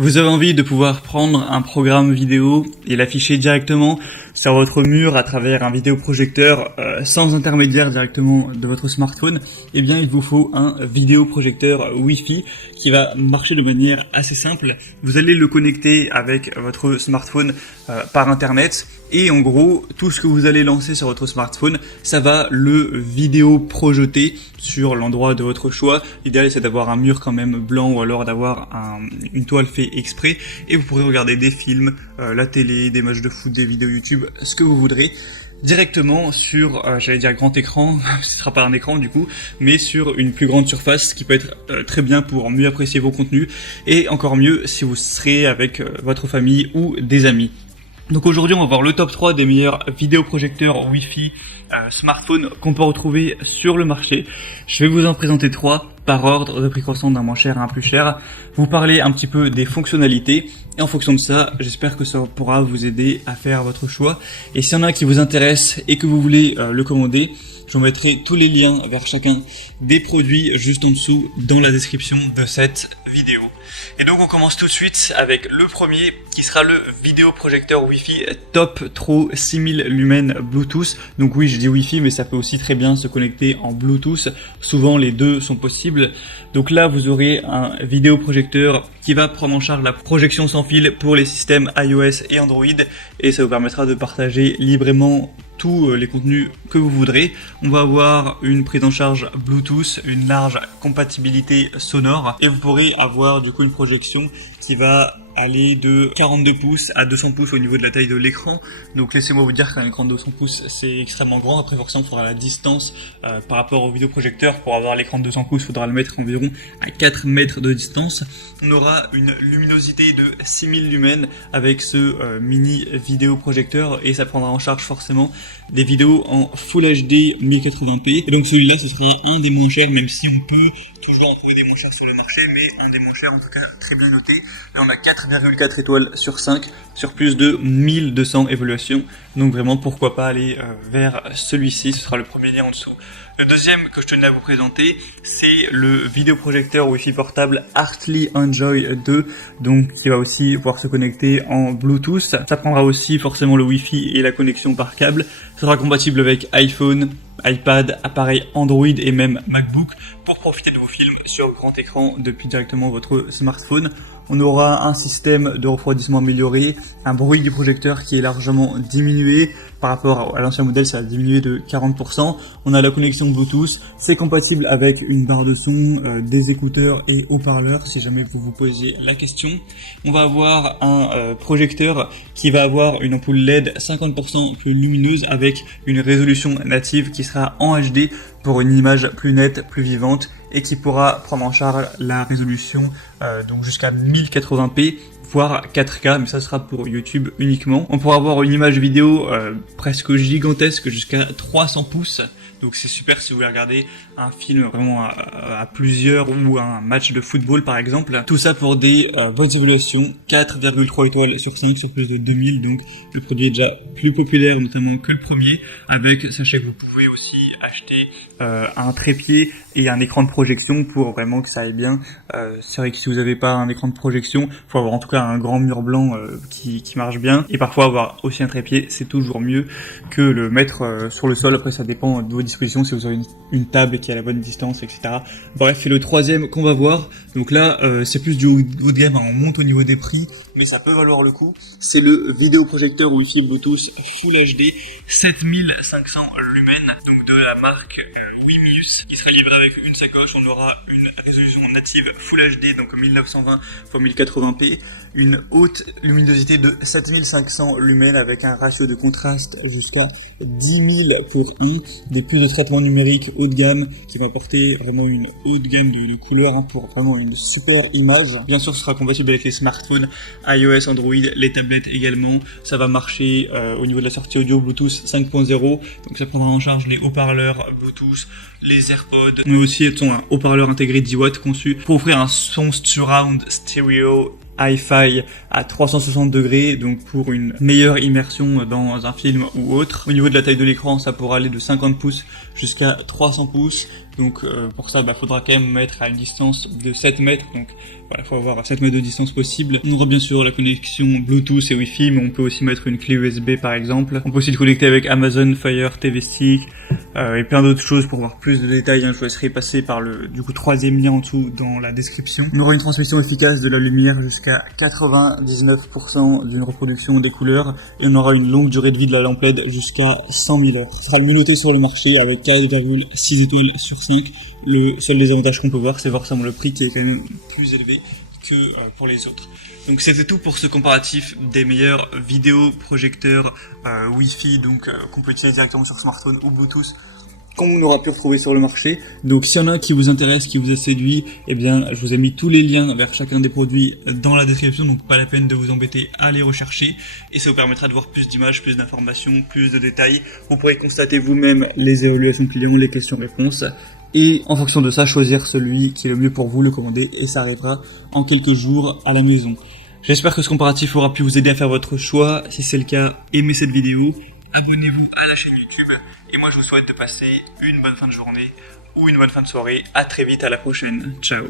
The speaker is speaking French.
Vous avez envie de pouvoir prendre un programme vidéo et l'afficher directement sur votre mur à travers un vidéoprojecteur sans intermédiaire directement de votre smartphone. Eh bien, il vous faut un vidéoprojecteur Wi-Fi qui va marcher de manière assez simple. Vous allez le connecter avec votre smartphone par internet et en gros, tout ce que vous allez lancer sur votre smartphone, ça va le vidéo projeter sur l'endroit de votre choix. L'idéal, c'est d'avoir un mur quand même blanc ou alors d'avoir une toile fait exprès et vous pourrez regarder des films, la télé, des matchs de foot, des vidéos YouTube, ce que vous voudrez directement sur, j'allais dire grand écran, ce sera pas un écran du coup, mais sur une plus grande surface, ce qui peut être très bien pour mieux apprécier vos contenus et encore mieux si vous serez avec votre famille ou des amis. Donc aujourd'hui, on va voir le top 3 des meilleurs vidéoprojecteurs Wi-Fi smartphone qu'on peut retrouver sur le marché. Je vais vous en présenter 3 par ordre de prix croissant d'un moins cher à un plus cher. Vous parler un petit peu des fonctionnalités et en fonction de ça, j'espère que ça pourra vous aider à faire votre choix. Et s'il y en a un qui vous intéresse et que vous voulez le commander, je vous mettrai tous les liens vers chacun des produits juste en dessous dans la description de cette vidéo. Et donc on commence tout de suite avec le premier qui sera le vidéoprojecteur Wi-Fi Top Tro 6000 lumens Bluetooth. Donc oui, je dis Wi-Fi mais ça peut aussi très bien se connecter en Bluetooth. Souvent les deux sont possibles. Donc là vous aurez un vidéoprojecteur qui va prendre en charge la projection sans fil pour les systèmes iOS et Android et ça vous permettra de partager librement tous les contenus que vous voudrez. On va avoir une prise en charge Bluetooth, une large compatibilité sonore et vous pourrez avoir du coup une projection qui va aller de 42 pouces à 200 pouces au niveau de la taille de l'écran. Donc laissez-moi vous dire qu'un écran de 200 pouces c'est extrêmement grand. Après forcément il faudra la distance par rapport au vidéoprojecteur. Pour avoir l'écran de 200 pouces il faudra le mettre environ à 4 mètres de distance. On aura une luminosité de 6000 lumens avec ce mini vidéoprojecteur et ça prendra en charge forcément des vidéos en Full HD 1080p. Et donc celui-là ce sera un des moins chers, même si on peut toujours en trouver des moins chers sur le marché, mais un des moins chers en tout cas très bien noté. Là on a 4,4 étoiles sur 5 sur plus de 1200 évaluations. Donc vraiment pourquoi pas aller vers celui-ci, ce sera le premier lien en dessous. Le deuxième que je tenais à vous présenter, c'est le vidéoprojecteur Wi-Fi portable Artly Enjoy 2, donc qui va aussi pouvoir se connecter en Bluetooth. Ça prendra aussi forcément le Wi-Fi et la connexion par câble. Ça sera compatible avec iPhone, iPad, appareil Android et même MacBook pour profiter de vos films sur grand écran depuis directement votre smartphone. On aura un système de refroidissement amélioré, un bruit du projecteur qui est largement diminué. Par rapport à l'ancien modèle, ça a diminué de 40%. On a la connexion Bluetooth. C'est compatible avec une barre de son, des écouteurs et haut-parleurs si jamais vous vous posiez la question. On va avoir un projecteur qui va avoir une ampoule LED 50% plus lumineuse avec une résolution native qui sera en HD pour une image plus nette, plus vivante et qui pourra prendre en charge la résolution donc jusqu'à 1080p voire 4K, mais ça sera pour YouTube uniquement. On pourra avoir une image vidéo presque gigantesque jusqu'à 300 pouces. Donc c'est super si vous voulez regarder un film vraiment à plusieurs ou un match de football par exemple. Tout ça pour des bonnes évaluations, 4,3 étoiles sur 5 sur plus de 2000. Donc le produit est déjà plus populaire notamment que le premier. Avec, sachez que vous pouvez aussi acheter un trépied et un écran de projection pour vraiment que ça aille bien. C'est vrai que si vous n'avez pas un écran de projection, faut avoir en tout cas un grand mur blanc qui marche bien. Et parfois avoir aussi un trépied, c'est toujours mieux que le mettre sur le sol. Après ça dépend de vos dispositions, si vous avez une table qui est à la bonne distance, etc. Bref, c'est le troisième qu'on va voir. Donc là, c'est plus du haut de gamme, hein. On monte au niveau des prix, mais ça peut valoir le coup. C'est le vidéoprojecteur Wi-Fi Bluetooth Full HD 7500 lumens, donc de la marque Wimius, qui sera livré avec une sacoche. On aura une résolution native Full HD, donc 1920 x 1080p, une haute luminosité de 7500 lumens avec un ratio de contraste jusqu'à 10 000 pour 1, des puces de traitement numérique haut de gamme qui va apporter vraiment une haute gamme de couleurs pour vraiment une super image. Bien sûr, ce sera compatible avec les smartphones iOS, Android, les tablettes également. Ça va marcher au niveau de la sortie audio Bluetooth 5.0, donc ça prendra en charge les haut-parleurs Bluetooth, les AirPods, mais aussi un haut-parleur intégré 10 watts conçu pour offrir un son surround stéréo Hi-Fi à 360 degrés, donc pour une meilleure immersion dans un film ou autre. Au niveau de la taille de l'écran, ça pourra aller de 50 pouces jusqu'à 300 pouces. Donc pour ça, faudra quand même mettre à une distance de 7 mètres. Donc voilà, faut avoir 7 mètres de distance possible. On aura bien sûr la connexion Bluetooth et Wi-Fi, mais on peut aussi mettre une clé USB par exemple. On peut aussi le connecter avec Amazon Fire TV Stick et plein d'autres choses pour voir plus de détails. Je vous laisserai passer par le troisième lien en dessous dans la description. On aura une transmission efficace de la lumière jusqu'à 99% d'une reproduction des couleurs et on aura une longue durée de vie de la lampe LED jusqu'à 100 000 heures. Ce sera le mieux noté sur le marché avec 4,6 étoiles sur 5. Le seul désavantage qu'on peut voir, c'est forcément le prix qui est quand même plus élevé que pour les autres. Donc c'était tout pour ce comparatif des meilleurs vidéoprojecteurs Wi-Fi qu'on peut utiliser directement sur smartphone ou Bluetooth qu'on aura pu retrouver sur le marché. Donc s'il y en a qui vous intéresse, qui vous a séduit, eh bien je vous ai mis tous les liens vers chacun des produits dans la description, donc pas la peine de vous embêter à les rechercher et ça vous permettra de voir plus d'images, plus d'informations, plus de détails. Vous pourrez constater vous-même les évaluations clients, les questions-réponses et en fonction de ça choisir celui qui est le mieux pour vous, le commander et ça arrivera en quelques jours à la maison. J'espère que ce comparatif aura pu vous aider à faire votre choix. Si c'est le cas, aimez cette vidéo, abonnez-vous à la chaîne YouTube. Et moi je vous souhaite de passer une bonne fin de journée ou une bonne fin de soirée. À très vite, à la prochaine. Ciao.